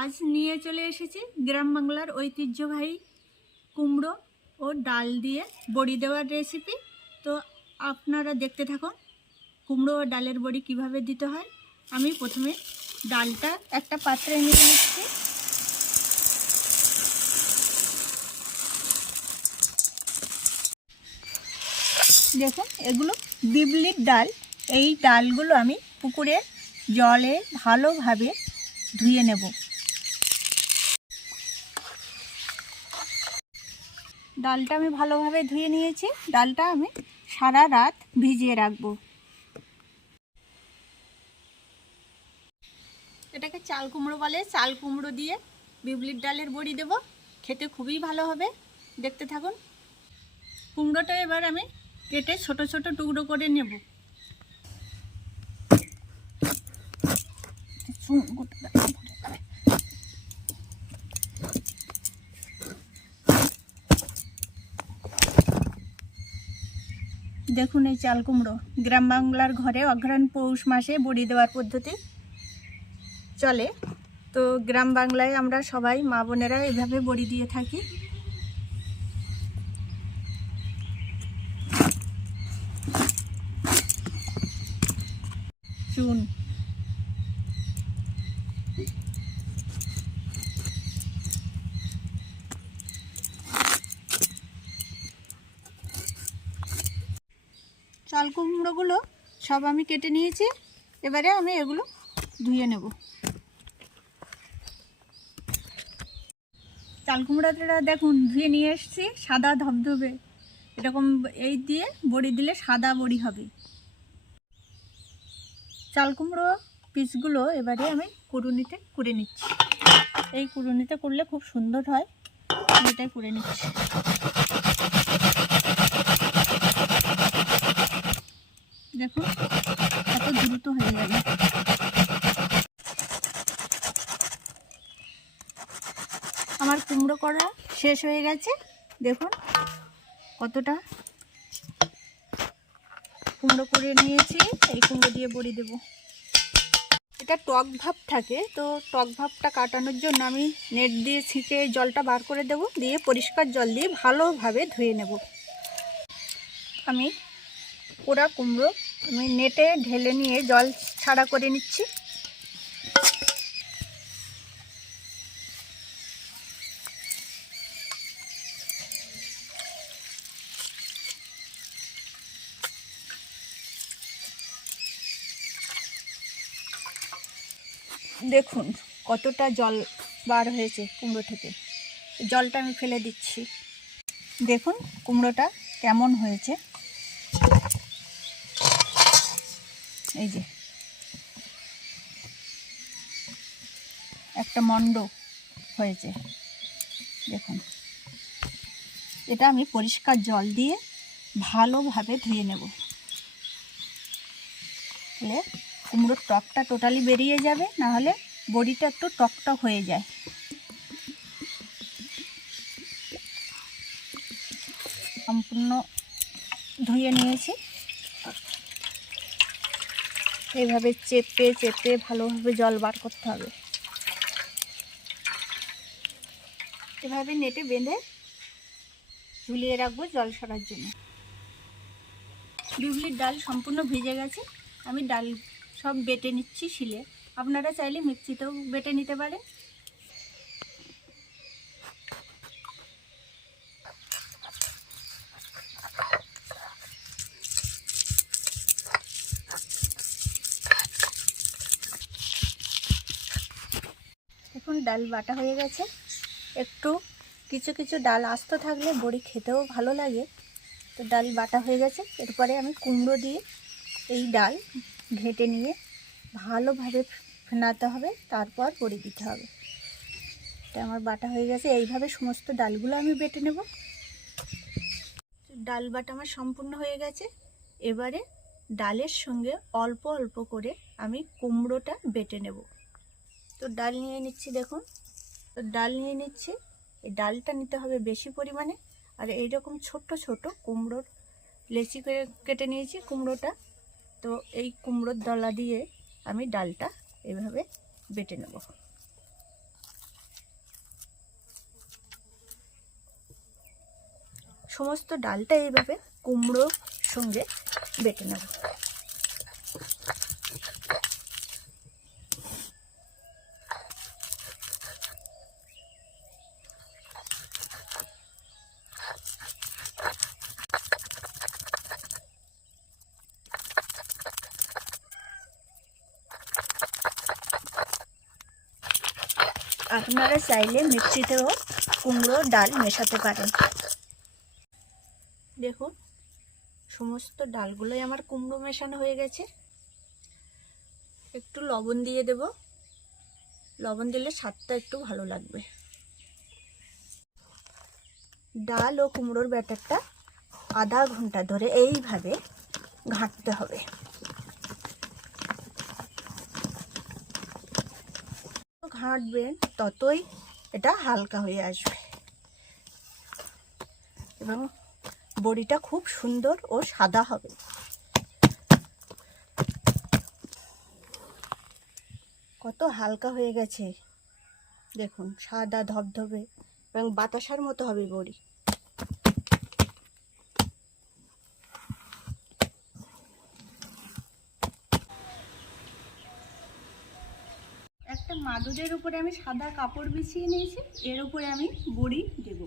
আজ নিয়ে চলে এসেছি গ্রাম বাংলার ঐতিহ্যবাহী কুমড়ো ও ডাল দিয়ে বড়ি দেওয়ার রেসিপি। তো আপনারা দেখতে থাকুন কুমড়ো ও ডালের বড়ি কিভাবে দিতে হয়। আমি প্রথমে ডালটা একটা পাত্রে নিয়ে নিচ্ছি। দেখুন এগুলো বিবলির ডাল। এই ডালগুলো আমি পুকুরে জলে ভালোভাবে ধুয়ে নেব। ডালটা আমি ভালোভাবে ধুয়ে নিয়েছি। ডালটা আমি সারা রাত ভিজিয়ে রাখবো। এটাকে চাল কুমড়ো বলে। চাল কুমড়ো দিয়ে বিবলির ডালের বড়ি দেব, খেতে খুবই ভালো হবে। দেখতে থাকুন। কুমড়োটা এবার আমি কেটে ছোট ছোট টুকরো করে নেব। দেখুন এই চাল কুমড়ো গ্রাম বাংলার ঘরে অঘ্রাণ পৌষ মাসে বড়ি দেওয়ার পদ্ধতি চলে। তো গ্রাম বাংলায় আমরা সবাই মা বোনেরা এভাবে বড়ি দিয়ে থাকি। চুন, চাল কুমড়োগুলো সব আমি কেটে নিয়েছি। এবারে আমি এগুলো ধুয়ে নেব। চাল কুমড়োটা দেখুন ধুয়ে নিয়ে এসেছি, সাদা ধবধবে। এরকম এই দিয়ে বড়ি দিলে সাদা বড়ি হবে। চাল কুমড়ো পিসগুলো এবারে আমি কুড়ুনিতে কুড়ে নিচ্ছি। এই কুড়ুনিতে করলে খুব সুন্দর হয়, এটাই কুড়ে নিচ্ছি। দেখুন কত দ্রুত হয়ে যাবে। আমার কুমড়ো করা শেষ হয়ে গেছে। দেখুন কতটা কুমড়ো করে নিয়েছি। এই কুমড়ো দিয়ে বড়ি দেব। এটা টক ভাব থাকে, তো টক ভাবটা কাটানোর জন্য আমি নেট দিয়ে ছিঁচে জলটা বার করে দেব। দিয়ে পরিষ্কার জল দিয়ে ভালোভাবে ধুয়ে নেব। আমি পুরা কুমড়ো আমি নেটে ঢেলে নিয়ে জল ছাড়া করে নিচ্ছি। দেখুন কতটা জল বার হয়েছে কুমড়ো থেকে। জলটা আমি ফেলে দিচ্ছি। দেখুন কুমড়োটা কেমন হয়েছে। এই যে একটা মণ্ড হয়েছে। দেখুন এটা আমি পরিষ্কার জল দিয়ে ভালোভাবে ধুয়ে নেব। তাহলে কুমড়োর টকটা টোটালি বেরিয়ে যাবে, না হলে বড়িটা একটু টকটক হয়ে যায়। সম্পূর্ণ ধুয়ে নিয়েছি। এইভাবে চেপে চেপে ভালোভাবে জল বার করতে হবে। এভাবে নেটে বেঁধে ঝুলিয়ে রাখবো জল সরার জন্য। বিউলির ডাল সম্পূর্ণ ভিজে গেছে। আমি ডাল সব বেটে নিচ্ছি শিলে। আপনারা চাইলে মিক্সিতেও বেটে নিতে পারেন। এখন ডাল বাটা হয়ে গেছে। একটু কিছু কিছু ডাল আস্ত থাকলে বড়ি খেতেও ভালো লাগে। তো ডাল বাটা হয়ে গেছে। এরপরে আমি কুমড়ো দিয়ে এই ডাল ঘেঁটে নিয়ে ভালোভাবে ফেনাতে হবে, তারপর বড়ি দিতে হবে। এটা আমার বাটা হয়ে গেছে। এইভাবে সমস্ত ডালগুলো আমি বেটে নেব। ডাল বাটা আমার সম্পূর্ণ হয়ে গেছে। এবারে ডালের সঙ্গে অল্প অল্প করে আমি কুমড়োটা বেটে নেব। তো ডাল নিয়ে নিচ্ছি। দেখুন তো ডাল নিয়ে নিচ্ছি। এই ডালটা নিতে হবে বেশি পরিমাণে। আর এইরকম ছোট ছোট কুমড়োর লেচি করে কেটে নিয়েছি কুমড়োটা। তো এই কুমড়োর দলা দিয়ে আমি ডালটা এভাবে বেটে নেব। সমস্ত ডালটা এইভাবে কুমড়োর সঙ্গে বেটে নেব। আপনারা চাইলে মিক্সিতেও কুমড়ো ডাল মেশাতে পারেন। দেখুন সমস্ত ডালগুলোই আমার কুমড়ো মেশানো হয়ে গেছে। একটু লবণ দিয়ে দেব, লবণ দিলে স্বাদটা একটু ভালো লাগবে। ডাল ও কুমড়োর ব্যাটারটা আধা ঘন্টা ধরে এইভাবে ঘাঁটতে হবে। ঘাঁটবেন ততই এটা হালকা হয়ে আসবে এবং বড়িটা খুব সুন্দর ও সাদা হবে। কত হালকা হয়ে গেছে দেখুন, সাদা ধবধবে এবং বাতাসার মতো হবে বড়ি। একটা মাদুরের উপরে আমি সাদা কাপড় বিছিয়ে নিয়েছি, এর উপরে আমি বড়ি দেব।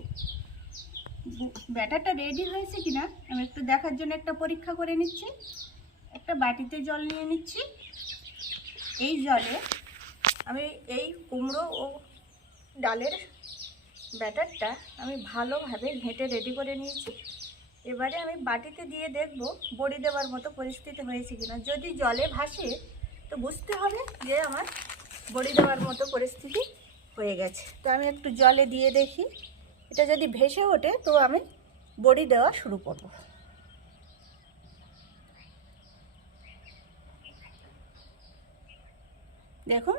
ব্যাটারটা রেডি হয়েছে কিনা আমি একটু দেখার জন্য একটা পরীক্ষা করে নিচ্ছি। একটা বাটিতে জল নিয়ে নিচ্ছি। এই জলে আমি এই কুমড়ো ও ডালের ব্যাটারটা আমি ভালোভাবে ঘেঁটে রেডি করে নিয়েছি। এবারে আমি বাটিতে দিয়ে দেখব বড়ি দেওয়ার মতো পরিস্থিতি হয়েছে কিনা। যদি জলে ভাসে তো বুঝতে হবে যে আমার বড়ি দেওয়ার মতো পরিস্থিতি হয়ে গেছে। তো আমি একটু জলে দিয়ে দেখি, এটা যদি ভেসে ওঠে তো আমি বড়ি দেওয়া শুরু করব। দেখুন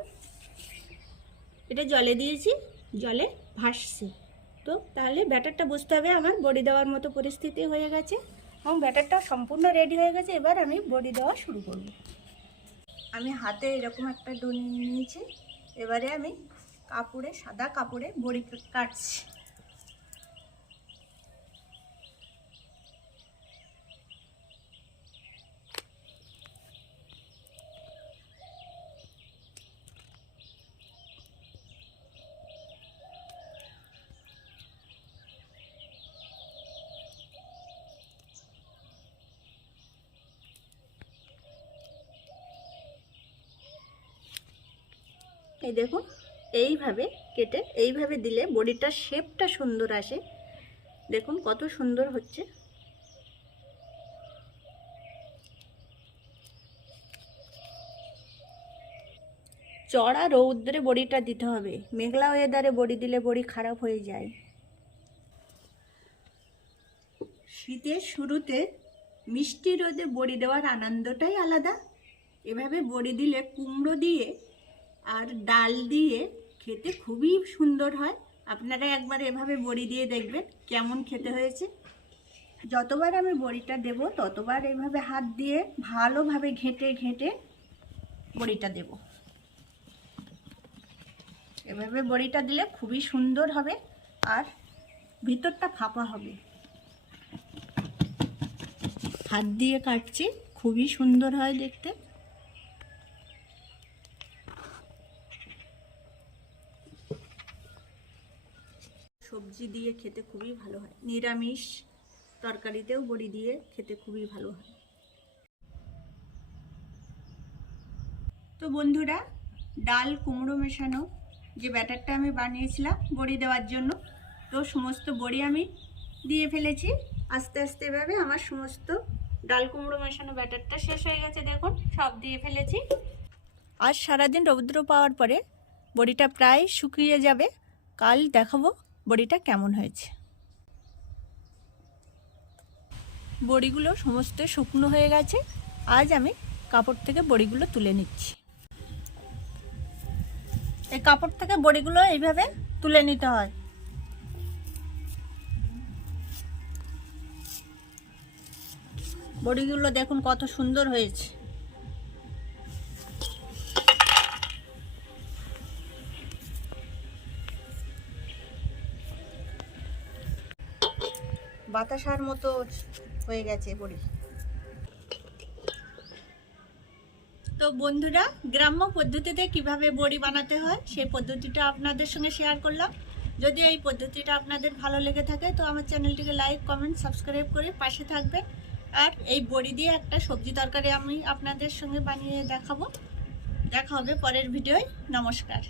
এটা জলে দিয়েছি, জলে ভাসছে, তো তাহলে ব্যাটারটা বুঝতে হবে আমার বড়ি দেওয়ার মতো পরিস্থিতি হয়ে গেছে এবং ব্যাটারটা সম্পূর্ণ রেডি হয়ে গেছে। এবার আমি বড়ি দেওয়া শুরু করব। আমি হাতে এরকম একটা ডো নিয়ে নিয়েছি। এবারে আমি কাপড়ে, সাদা কাপড়ে বড়ি কাটছি। এই দেখুন এইভাবে কেটে এইভাবে দিলে বড়িটার শেপটা সুন্দর আসে। দেখুন কত সুন্দর হচ্ছে। চড়া রৌদ্রে বড়িটা দিতে হবে, মেঘলা ওয়েদারে বড়ি দিলে বড়ি খারাপ হয়ে যায়। শীতের শুরুতে মিষ্টি রোদে বড়ি দেওয়ার আনন্দটাই আলাদা। এভাবে বড়ি দিলে কুমড়ো দিয়ে আর ডাল দিয়ে খেতে খুবই সুন্দর হয়। আপনারা একবার এভাবে বড়ি দিয়ে দেখবেন কেমন খেতে হয়েছে। যতবার আমি বড়িটা দেব ততবার এইভাবে হাত দিয়ে ভালোভাবে ঘেঁটে ঘেঁটে বড়িটা দেব। এভাবে বড়িটা দিলে খুবই সুন্দর হবে আর ভিতরটা ফাঁপা হবে। হাত দিয়ে কাটছি, খুবই সুন্দর হয় দেখতে। সবজি দিয়ে খেতে খুবই ভালো হয়, নিরামিষ তরকারিতেও বড়ি দিয়ে খেতে খুবই ভালো হয়। তো বন্ধুরা, ডাল কুমড়ো মেশানো যে ব্যাটারটা আমি বানিয়েছিলাম বড়ি দেওয়ার জন্য, তো সমস্ত বড়ি আমি দিয়ে ফেলেছি। আস্তে আস্তে এভাবে আমার সমস্ত ডাল কুমড়ো মেশানো ব্যাটারটা শেষ হয়ে গেছে। দেখুন সব দিয়ে ফেলেছি। আজ সারাদিন রৌদ্র পাওয়ার পরে বড়িটা প্রায় শুকিয়ে যাবে। কাল দেখাবো বড়িটা কেমন হয়েছে। বড়িগুলো সমস্ত শুকনো হয়ে গেছে। আজ আমি কাপড় থেকে বড়িগুলো তুলে নিচ্ছি। এই কাপড় থেকে বড়িগুলো এইভাবে তুলে নিতে হয়। বড়িগুলো দেখুন কত সুন্দর হয়েছে। বাতাসার মতো হয়ে গেছে বড়ি। তো বন্ধুরা, গ্রাম্য পদ্ধতিতে কিভাবে বড়ি বানাতে হয় সেই পদ্ধতিটা আপনাদের সঙ্গে শেয়ার করলাম। যদি এই পদ্ধতিটা আপনাদের ভালো লেগে থাকে তো আমার চ্যানেলটিকে লাইক, কমেন্ট, সাবস্ক্রাইব করে পাশে থাকবেন। আর এই বড়ি দিয়ে একটা সবজি তরকারি আমি আপনাদের সঙ্গে বানিয়ে দেখাবো। দেখা হবে পরের ভিডিওয়। নমস্কার।